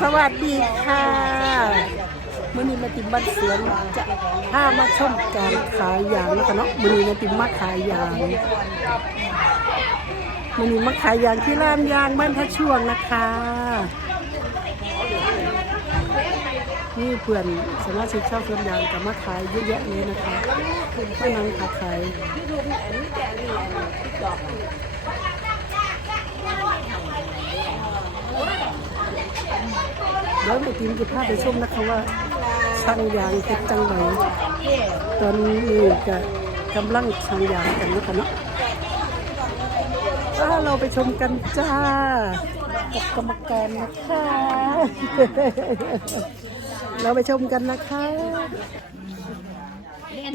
สวัสดีค่ะมื่อนี้มาติมบ้านเสวนจะพามาชมการขายยางแล้วกันเนาะมื่อนี้มาติมมาขายยางมื่อนี้มาขายยางที่ร้านยางบ้านท่าช่วงนะคะนี่เพื่อนสามารถชิกชอบสวนยางกับมาขายเยอะแยะเลยนะคะมานั่งขาขาย เดี๋ยวมาทีมจะพาไปชมนะคะว่าช่างยางติดจังไหนตอนนี้จะกำลังช่างยางกันนะคะเนาะถ้าเราไปชมกันจ้ากับกรรมการนะคะ เราไปชมกันนะคะ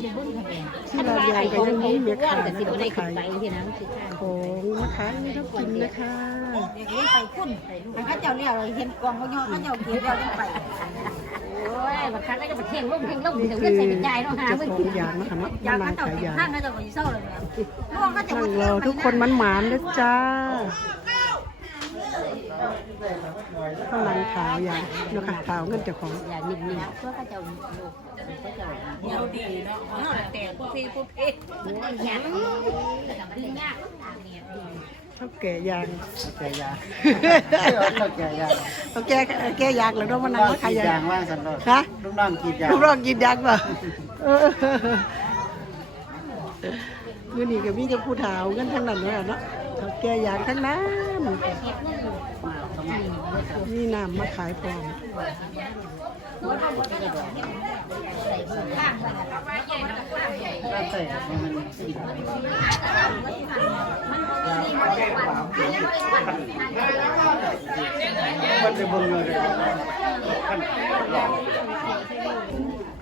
เล่นดูบุญค่ะแม่ที่ร้านยางก็ยังมีเมียขายแต่นะสิบ่ได้คะขึ้นขายไปที่นั้นสิค่ะของนะคะนี่ต้องกินนะคะเด็กไปคุ้นมันเขาเจ้าเรียกเห็นกองเขาย่อเขาเจ้าเก็บเราต้องไปโอ้ยบักคักก็จะไปเที่ยงลุ่มเที่ยงลุ่มนี่เดี๋ยวคืเงินอใส่เป็นใจเนาะหาเจ้าเงินของยางนะคะเนาะอยากมาเขานั่งเจ้าขายยางท่านเขาเจ้าไปเศร้าเลยน้องเขาเจ้านั่งรอทุกคนมันหมานๆนะจ้า ข้างหลังขาวอย่างนะคะขาวเงินเจ้าของอย่านิ่มๆเพื่อเขาจ้าลูกเขาจ้าเดียวดีเนาะเขาแต่พวกพี่พวกพี่โอ้ยหยังดึงยากเนี่ยดีเท่าแก่ยางเท่าแก่ยางเท่าแก่แก่ยางแล้วเนาะมานั่งก็มาขายยางว่างสันโดษฮะลูกน้องกินยางลูกน้องกินยางป่ะเมื่อนี้ก็มีแต่ผู้เฒ่าเงินทั้งนั้นเลยเนาะ เท่าแก่ยางทั้งนั้นมีน้ำมาขายพร้อม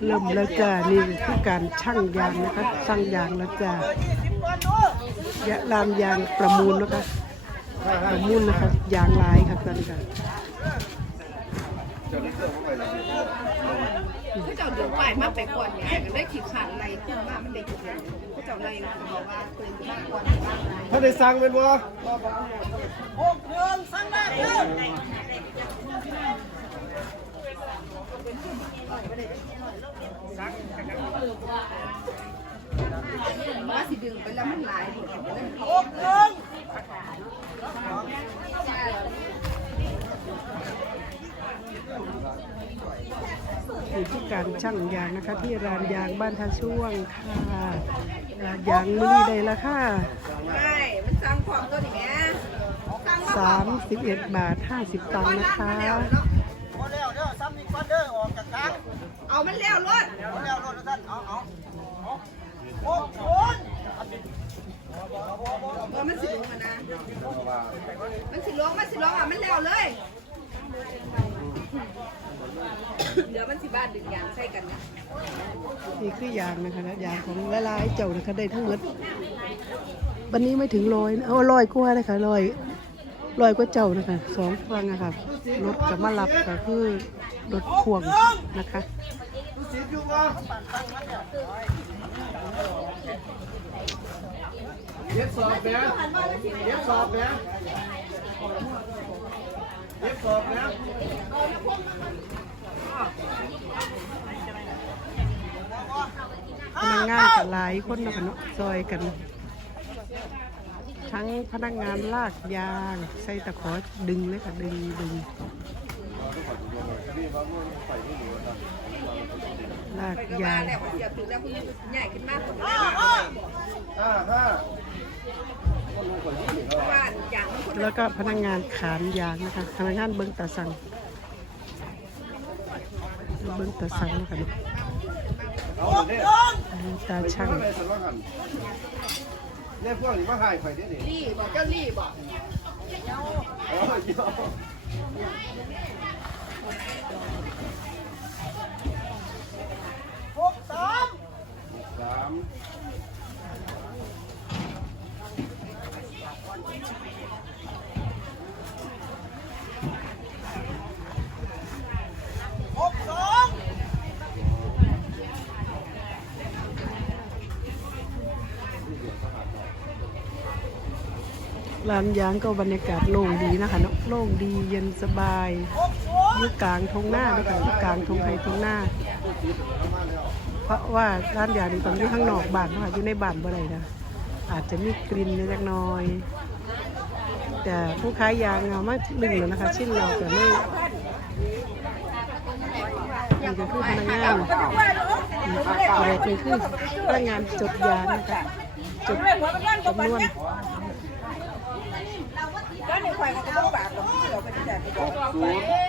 เริ่มแล้วจ้านี่คือการชั่งยางนะคะชั่งยางแล้วจ้า ยะลามยางประมูลนะคะประมูลนะคะยางลายค่ะกันค่ะเขาเจ้าเดือดไปมาไปก่อนเนี่ยก็ได้ขีดขาดอะไรขึ้นมามันได้จุดเลยเขาเจ้าอะไรบอกว่าเคยมาก่อนถ้าได้สั่งเป็นบ่ ว่าสิดึงไปแล้วมันหลายหมดเลยนี่คือการชั่งยางนะคะ ที่ร้านยางบ้านท่าช่วงค่ะร้านยางมือได้ละค่ะใช่มันสร้างความตัวนี้แม่สร้างมาสามสิบเอ็ดบาทห้าสิบตังค์นะคะพอแล้วเดี๋ยวซ้ำอีกวันเด้อออกจากกลางเอามันแล้วรถพอแล้วรถท่านเอาเอา มันสิลงมานะ มันสิลงมันสิลงอะ มันแล้วเลย เดี๋ยวมันสิบ้านดึงยางใส่กันนะนี่คือยางนะคะนะยางของละลายเจ้านะคะได้ทั้งหมด วันนี้ไม่ถึงร้อยนะเอาร้อยกว่าเลยค่ะร้อยร้อยกว่าเจ้านะคะสองฟังอะค่ะรถกับมารับก็คือรถพ่วงนะคะ เย็บสอบแม่เย็บสอบแม่เย็บสอบแม่พนักงานกับหลายคนนะคะเนาะซอยกัน ทั้งพนักงานลากยางใส่ตะขอดึงเลยค่ะดึงดึงลากไปก็ยาบ้างแล้วเดี๋ยวถือแล้วคุณใหญ่ขึ้นมากกว่าห้าห้าบ้านยางมันคนแล้วก็พนักงานขานยางนะคะ พนักงานเบิ้งตาสัง เบิ้งตาสังนะคะเนาะเอาเด้อตาช่างไปสำนักงานเนี่ยพวกนี้มาหายไปเด้อนี่รีบอกเจ้ารีบอก เออเดี๋ยว สาม ร้านยางก็บรรยากาศโล่งดีนะคะเนาะโล่งดีเย็นสบายอยู่กลางทงหน้าด้วยกันอยู่กลางทงไฮทงหน้า เพราะว่าร้านยางนี่ต้องอยู่ข้างนอกบ้านเนาะอยู่ในบ้านบ่ได้นะอาจจะมีกลิ่นเล็กน้อย แต่ผู้ค้ายางเงามาดึงแล้วนะคะ ชิ้นเราแต่ไม่นี่ก็คือพนักงานอะไรนี่คือพนักงานจดยางนะคะจดจำนวนทาน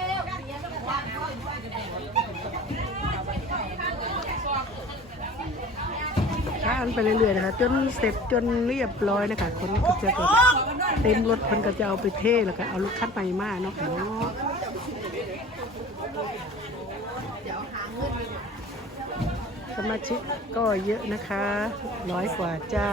ไปเรื่อยๆนะคะ จนเสร็จจนเรียบร้อยนะคะคนก็จะเต็มรถคนก็จะเอาไปเทแล้วก็เอารถคันใหม่มาเนาะค่ะเนาะสมาชิกก็เยอะนะคะร้อยกว่าเจ้า